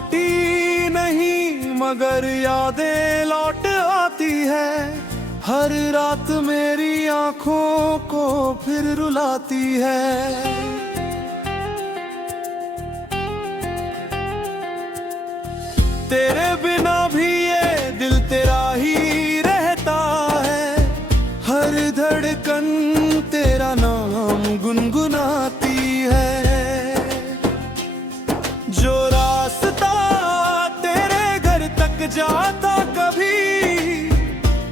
लौटी नहीं मगर यादें लौट आती है। हर रात मेरी आंखों को फिर रुलाती है। तेरे बिना भी ये दिल तेरा ही रहता है। हर धड़कन तेरा नाम गुनगुनाती है। जो रास्ता तेरे घर तक जाता कभी,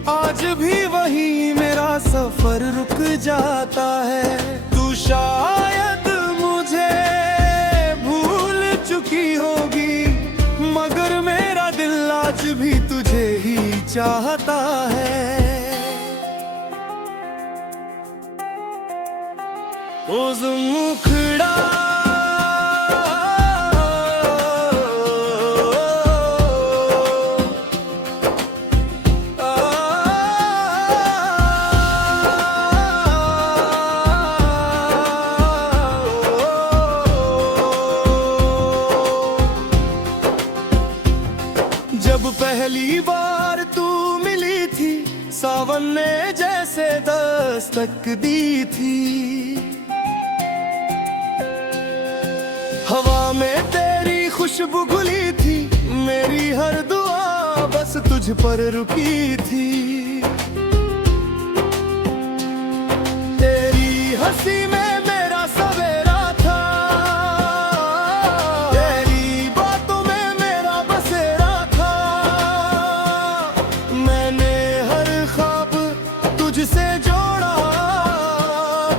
आज भी वही मेरा सफर रुक जाता है। तू शायद मुझे भूल चुकी होगी मगर मेरा दिल आज भी तुझे ही चाहता है। ओ मुखड़ा जब पहली बार तू मिली थी, सावन ने जैसे दस्तक दी थी। हवा में तेरी खुशबू घुली थी, मेरी हर दुआ बस तुझ पर रुकी थी। तेरी हंसी में मेरा सवेरा था, तेरी बातों में मेरा बसेरा था। मैंने हर ख्वाब तुझसे जोड़ा,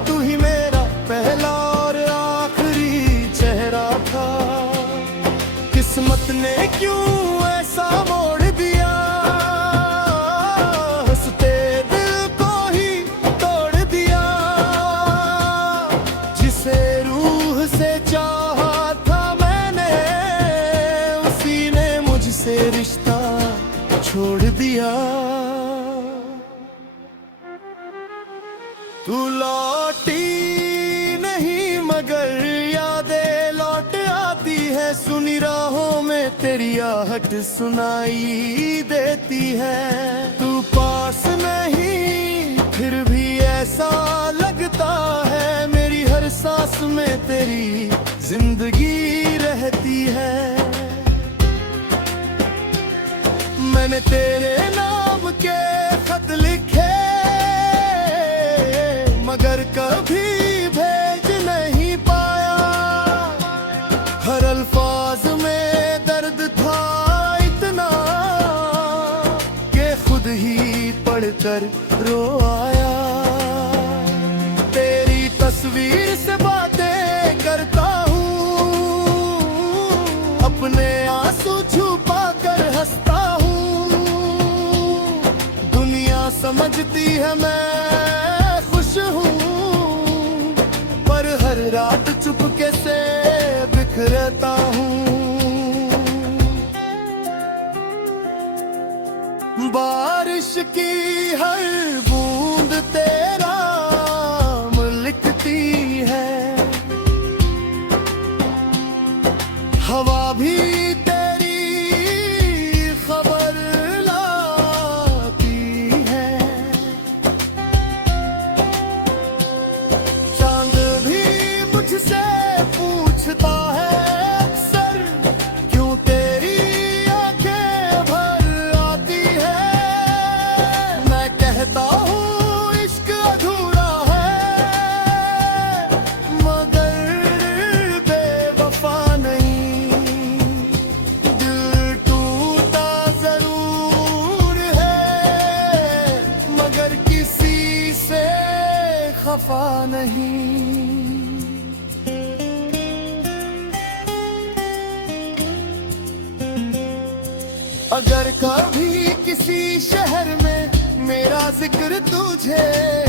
तू ही मेरा पहला और आखिरी चेहरा था। किस्मत ने क्यों ऐसा मोड़ दिया, हंसते दिल को ही तोड़ दिया। जिसे रूह से चाहा था मैंने, उसी ने मुझसे रिश्ता छोड़ दिया। तू लौटी नहीं मगर यादें लौट आती है। सुनी राहों में तेरी आहट सुनाई देती है। तू पास नहीं फिर भी ऐसा लगता है, मेरी हर सांस में तेरी जिंदगी रहती है। मैंने तेरे नाम के खत लिखे मगर कभी भेज नहीं पाया। हर अल्फाज में दर्द था इतना कि खुद ही पढ़कर रो आया। तेरी तस्वीर से बातें करता हूँ, अपने आंसू छुपा कर हंसता हूँ। दुनिया समझती है मैं खुश हूँ, पर हर रात चुपके से बिखरता हूँ। बारिश की हर बूंद तेरा नाम लिखती है। हवा भी तेरी खबर लाती है। चांद भी मुझसे पूछता है अक्सर, क्यों तेरी आंखें भर आती है। मैं कहता हूँ इश्क अधूरा है मगर बेवफा नहीं। दिल टूटा जरूर है मगर किसी से खफा नहीं। अगर कभी किसी शहर में मेरा जिक्र तुझे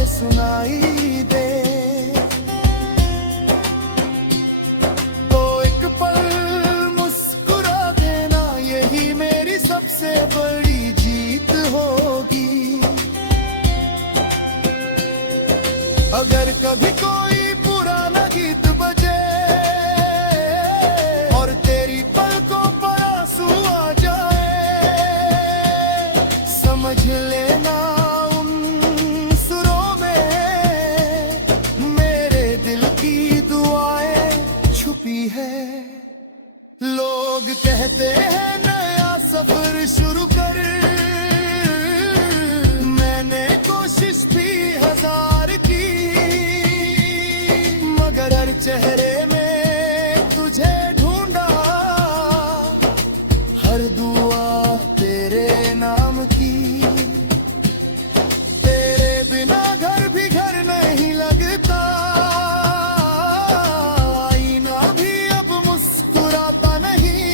सुनाई दे, तो एक पल मुस्कुरा देना, यही मेरी सबसे बड़ी जीत होगी। अगर कभी कोई पुराना गीत बजे और तेरी पलकों पर की। तेरे बिना घर भी घर नहीं लगता, आईना भी अब मुस्कुराता नहीं।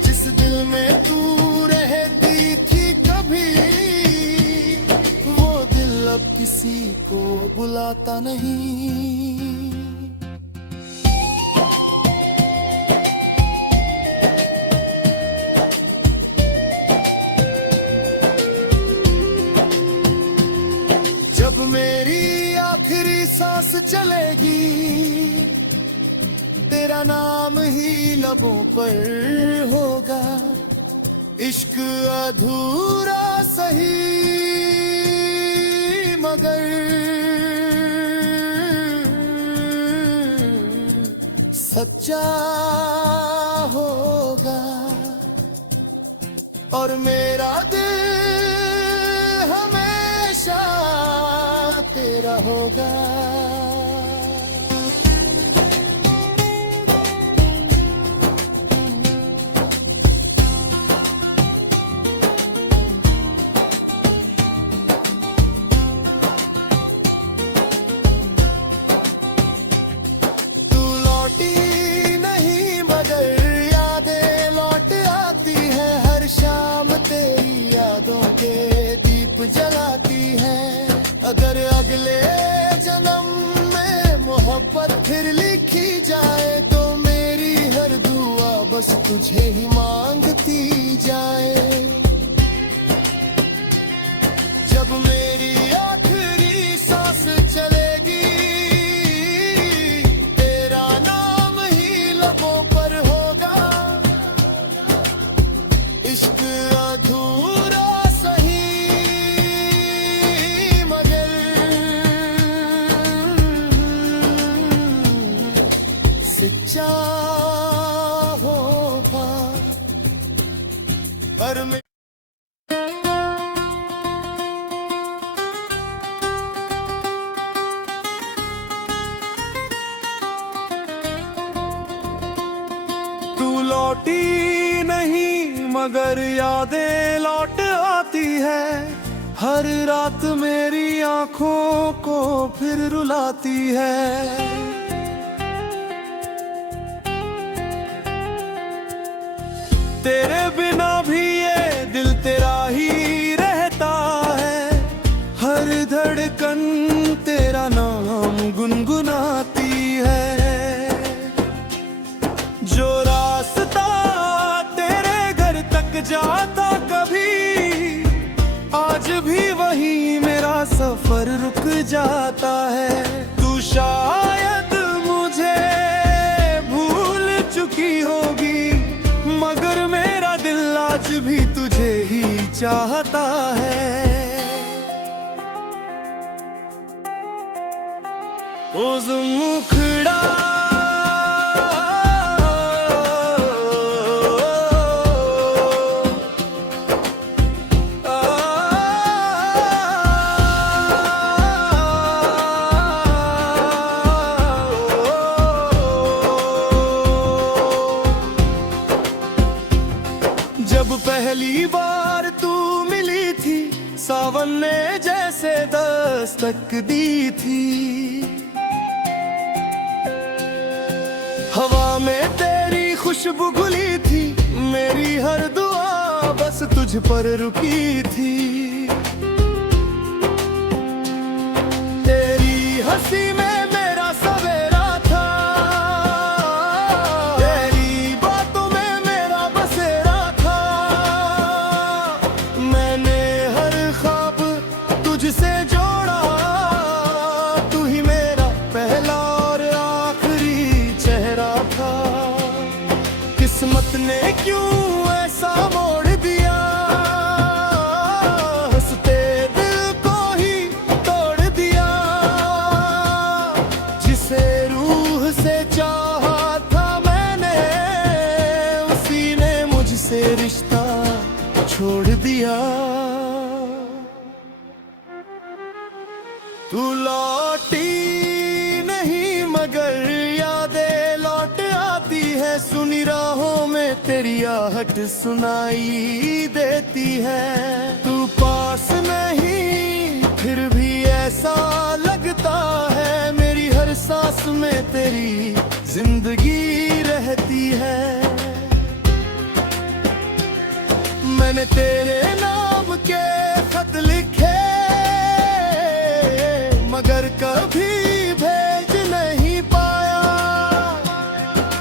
जिस दिल में तू रहती थी कभी, वो दिल अब किसी को बुलाता नहीं। जब मेरी आखिरी सांस चलेगी, तेरा नाम ही लबों पर होगा। इश्क अधूरा सही मगर सच्चा होगा। और मेरा दिल हमेशा तेरा होगा। तू लौटी नहीं मगर यादें लौट आती है। हर शाम तेरी यादों के दीप जलाती है। अगर अगले जन्म में मोहब्बत फिर लिखी जाए, तो मेरी हर दुआ बस तुझे ही मांगती जाए। जब मेरी आखिरी सांस चलेगी, तेरा नाम ही लबों पर होगा। इश्क अधूरा सही मगर सच्चा होगा। पर मैं तू लौटी नहीं मगर यादें लौट आती है। हर रात मेरी आंखों को फिर रुलाती है। तेरे बिना भी ये दिल तेरा ही रहता है। हर धड़कन तेरा नाम गुनगुनाती है। जो रास्ता तेरे घर तक जाता कभी, आज भी वही मेरा सफर रुक जाता है। तू शायद मुझे भूल चुकी होगी, मगर मेरा दिल आज भी तुझे ही चाहता है। ओ मुखड़ा जब पहली बार तू मिली थी, सावन ने जैसे दस्तक दी थी। हवा में तेरी खुशबू घुली थी। मेरी हर दुआ बस तुझ पर रुकी थी। तेरी हंसी में मेरा सवेरा था। तेरी बातों में मेरा बसेरा था। मैंने हर ख्वाब तुझसे जोड़ा। तू ही मेरा पहला और आखिरी चेहरा था। किस्मत ने क्यों ऐसा मोड़ दिया, हंसते दिल को ही तोड़ दिया। जिसे रूह से चाहा था मैंने, उसी ने मुझसे रिश्ता छोड़ दिया। तू लौटी नहीं मगर यादें लौट आती है। सुनी राहों में तेरी आहट सुनाई देती रहती है। तू पास नहीं फिर भी ऐसा लगता है, मेरी हर सांस में तेरी जिंदगी रहती है। मैंने तेरे नाम के खत लिखे मगर कभी भेज नहीं पाया।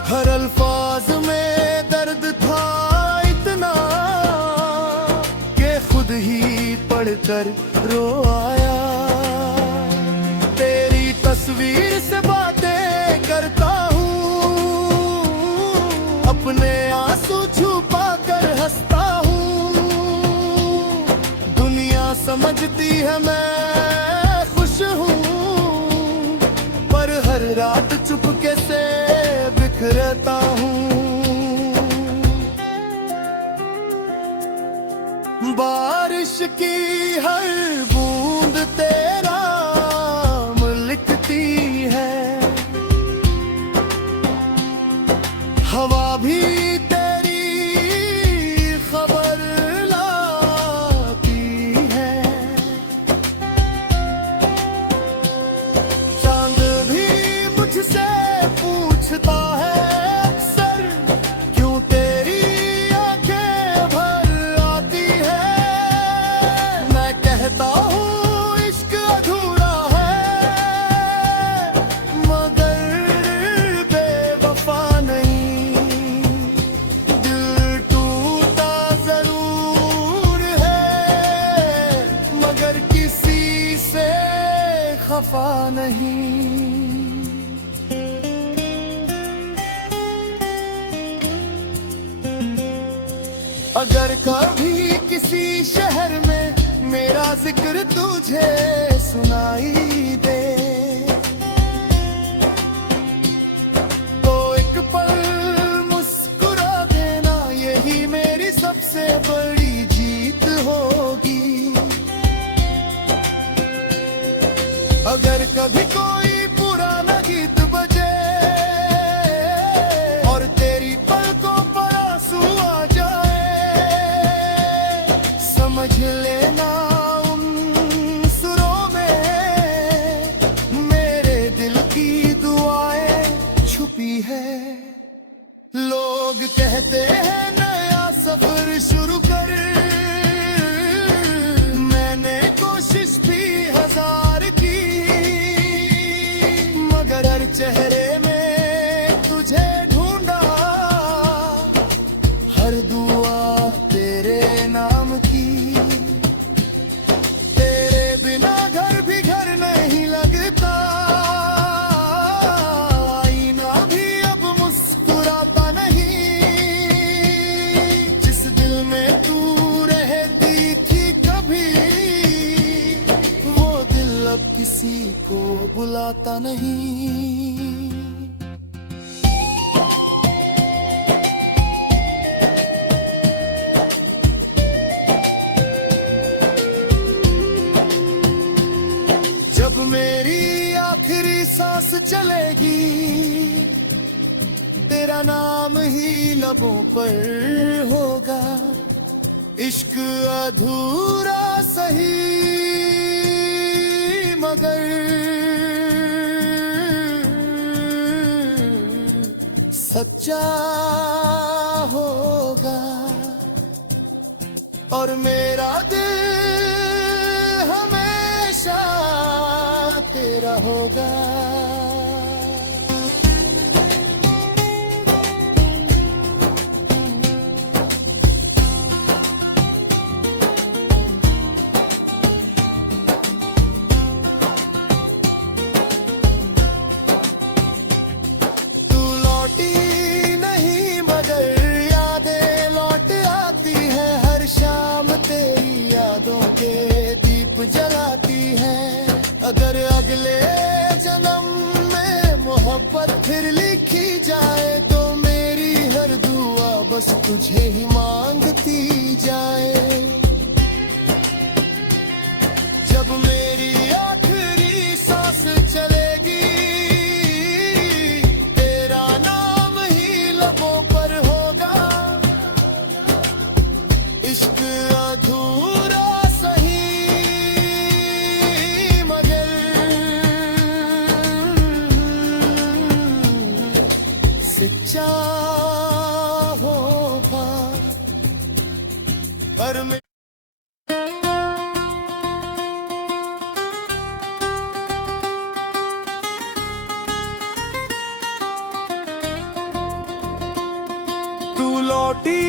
हर अल्फाज में दर्द था इतना कि खुद ही पढ़कर रो आया। तेरी तस्वीर से बातें करता हूँ, अपने आंसू छुपा कर हंसता हूँ। दुनिया समझती है मैं खुश हूँ, पर हर रात चुपके से बिखरता हूँ। बारिश की हर बूंद तेरा नाम लिखती है, हवा भी तेरी खबर लाती है। चांद भी मुझसे पूछता है अक्सर, क्यों तेरी आंखें भर आती है। मैं कहता हूँ इश्क अधूरा है, मगर बेवफा नहीं। दिल टूटा जरूर है, मगर किसी से खफा नहीं। अगर कभी किसी शहर में मेरा जिक्र तुझे सुनाई दे, तो एक पल मुस्कुरा देना, यही मेरी सबसे बड़ी जीत होगी। अगर कभी कोई पुराना गीत बजे और तेरी पलकों पर आंसू आ जाए, समझ लेना उन सुरों में मेरे दिल की दुआएं छुपी है। लोग कहते हैं नया सफर शुरू कर, मैंने कोशिश भी हजार की, मगर हर चेहरे में तुझे ढूंढा, हर दुआ तेरे नाम की। तेरे बिना घर भी घर नहीं लगता, आईना भी अब मुस्कुराता नहीं। जिस दिल में तू रहती थी कभी, वो दिल अब किसी को बुलाता नहीं। जब मेरी आखिरी सांस चलेगी, तेरा नाम ही लबों पर होगा। इश्क अधूरा सही मगर सच्चा होगा, और मेरा दिल हमेशा तेरा होगा। तू लौटी नहीं मगर यादें लौट आती है, हर शाम तेरी यादों के दीप जलाती है। अगर अगले जन्म में मोहब्बत फिर लिखी जाए, तो मेरी हर दुआ बस तुझे ही मांगती जाए। जब मेरी आखिरी सांस चलेगी, तेरा नाम ही लबों पर होगा। इश्क अधूरा सही मगर सच्चा होगा पर मैं तू लौटी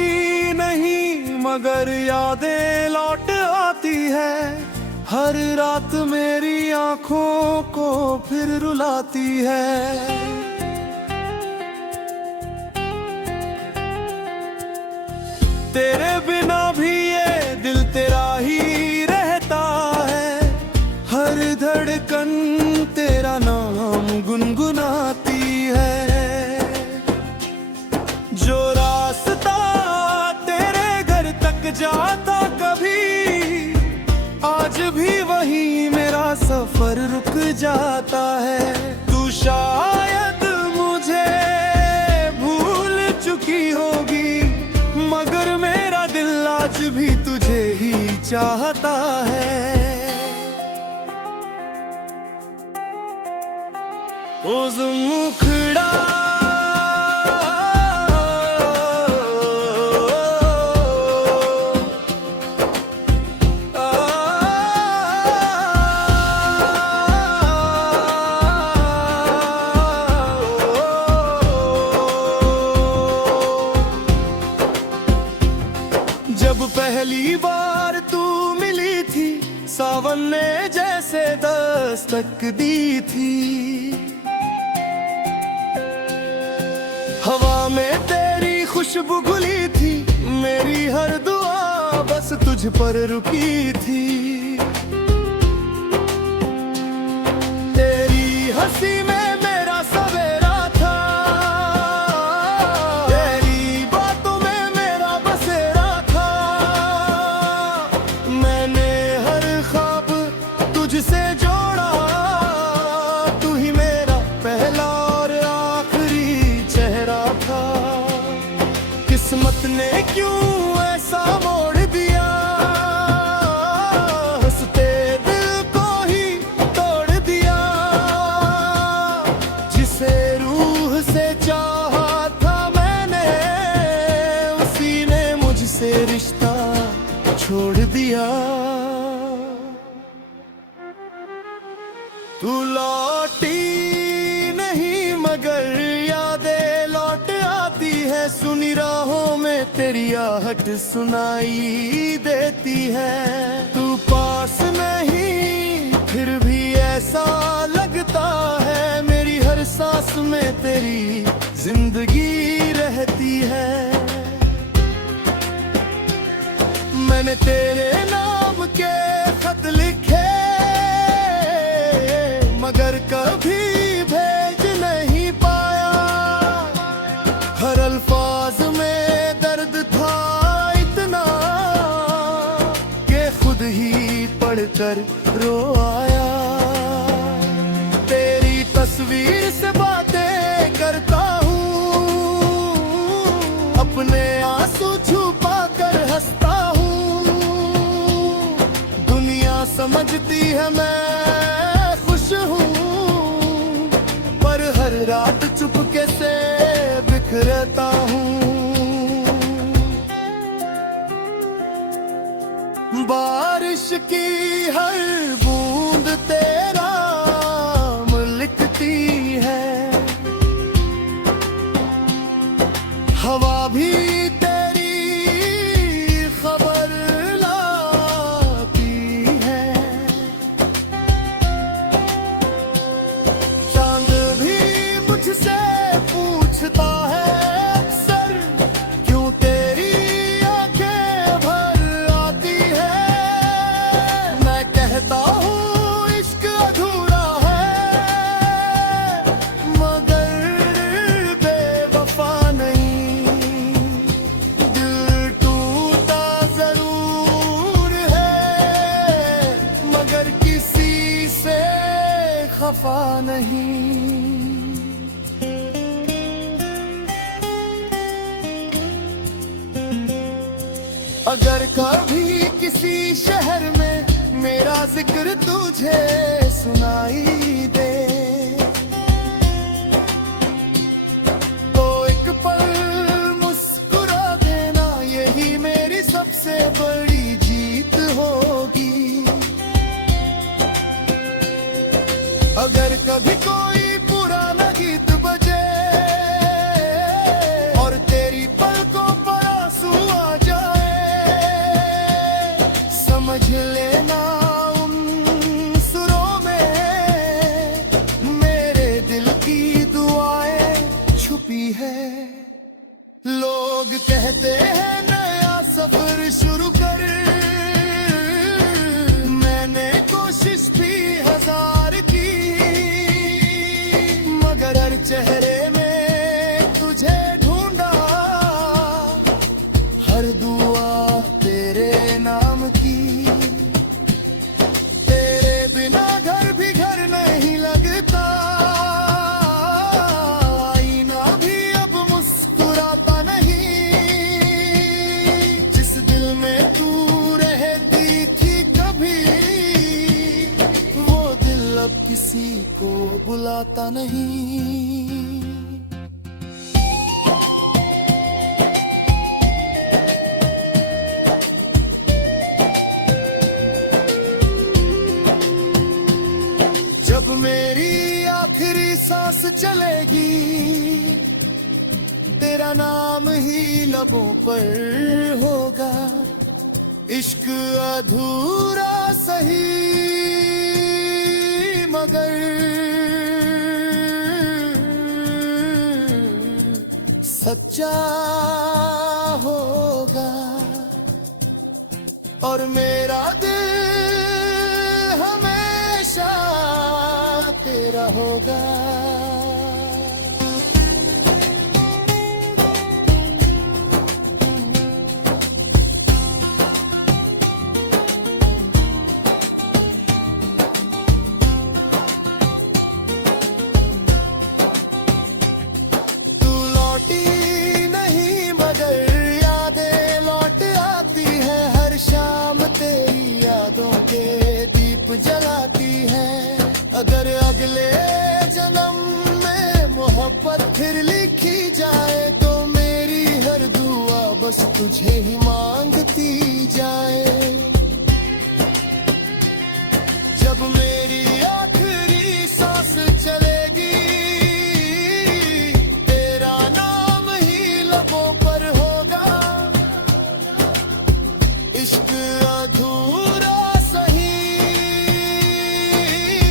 नहीं मगर यादें लौट आती है हर रात मेरी आंखों को फिर रुलाती है। तेरे बिना भी ये दिल तेरा ही रहता है हर धड़कन तेरा नाम गुनगुनाती है। जो रास्ता तेरे घर तक जाता कभी आज भी वही मेरा सफर रुक जाता है। तू शायद मुझे भूल चुकी होगी मगर मेरा दिल आज भी तुझे ही चाहता है। उस मुखड़ा जब पहली बार तू मिली थी सावन ने जैसे दस्तक दी थी। हवा में तेरी खुशबू घुली थी मेरी हर दुआ बस तुझ पर रुकी थी। तेरी हंसी में मेरा सवेरा था तेरी बातों में मेरा बसेरा था। मैंने हर ख्वाब तुझसे जोड़ा तू ही मेरा पहला और आखिरी चेहरा था। किस्मत ने क्यों ऐसा मोड़ दिया हंसते दिल को ही तोड़ दिया। जिसे रूह से चाहा था मैंने उसी ने मुझसे रिश्ता छोड़ दिया। तू लौटी नहीं मगर यादें लौट आती है सुनी राहों में तेरी आहट सुनाई देती है। तू पास नहीं फिर भी ऐसा लगता है मेरी हर सांस में तेरी जिंदगी रहती है। मैंने तेरे नाम के खत लिखे मगर कभी भेज नहीं पाया। हर अल्फाज में दर्द था इतना कि खुद ही पढ़कर रो आया। तेरी तस्वीर से बातें करता हूँ अपने आंसू छुपा कर हंसता हूँ। दुनिया समझती है मैं खुश हूँ पर हर रात चुपके से बिखरता हूँ। बारिश की हर बूंद तेरा नाम लिखती है। हवा भी तेरी खबर लाती है। चांद भी मुझसे पूछता है अक्सर क्यों तेरी आंखें भर आती है। मैं कहता हूँ इश्क अधूरा है मगर बेवफा नहीं। दिल टूटा जरूर है मगर किसी से खफा नहीं। अगर कभी तुझे सुनाई दे। तो एक पल मुस्कुरा देना, यही मेरी सबसे बड़ी जीत होगी। अगर कभी कोई पुराना गीत बजे और तेरी पलकों पर आंसू आ जाए, समझ लेना उन सुरों में मेरे दिल की दुआएं छुपी है। लोग कहते हैं नया सफर शुरू कर, मैंने कोशिश भी हजार की, मगर हर चेहरे में तुझे ढूंढा, हर दुआ तेरे नाम की। तेरे बिना घर भी घर नहीं लगता, आईना भी अब मुस्कुराता नहीं। जिस दिल में तू रहती थी कभी, वो दिल अब किसी को बुलाता नहीं। जब मेरी आखिरी सांस चलेगी, तेरा नाम ही लबों पर होगा। इश्क अधूरा सही मगर सच्चा होगा, और मेरा दिल हमेशा तेरा होगा। तू लौटी नहीं मगर यादें लौट आती है, हर शाम तेरी यादों के दीप जलाती है। अगर अगले जन्म में मोहब्बत फिर लिखी जाए, तो मेरी हर दुआ बस तुझे ही मांगती जाए। जब मेरी आखिरी सांस चलेगी, तेरा नाम ही लबों पर होगा। इश्क अधूरा सही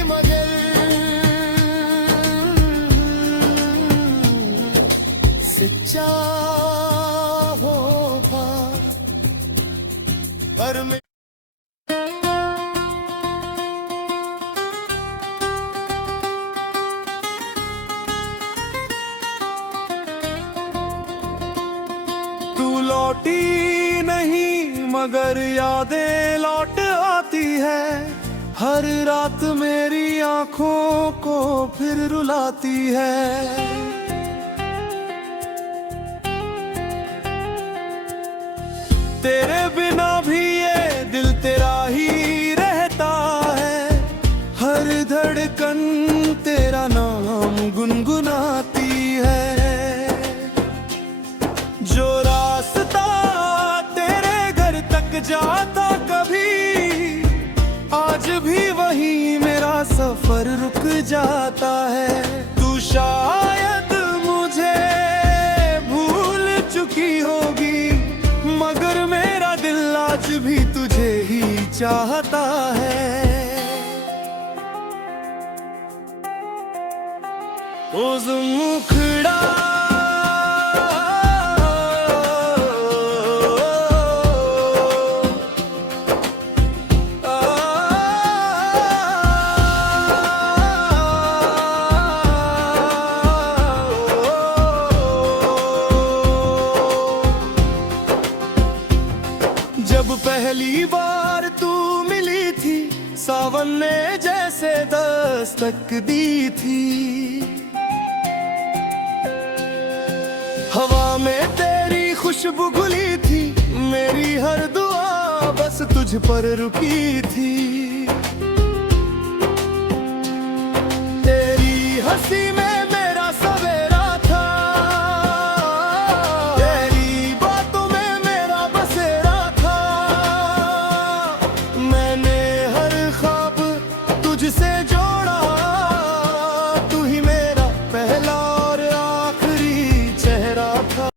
मगर सच्चा होगा। पर मैं तू लौटी नहीं मगर यादें लौट आती है, हर रात मेरी आंखों को फिर रुलाती है। तेरे बिना भी ये दिल तेरा ही रहता है, हर धड़कन तेरा नाम गुनगुनाती है। जो रास्ता तेरे घर तक जाता कभी, आज भी वही मेरा सफर रुक जाता है। तू शायद मुझे भूल चुकी होगी, मगर मेरा दिल आज भी तुझे ही चाहता है। उस मुखड़ा जब पहली बार तू मिली थी, सावन ने जैसे दस्तक दी थी। हवा में तेरी खुशबू घुली थी, मेरी हर दुआ बस तुझ पर रुकी थी। हंसी में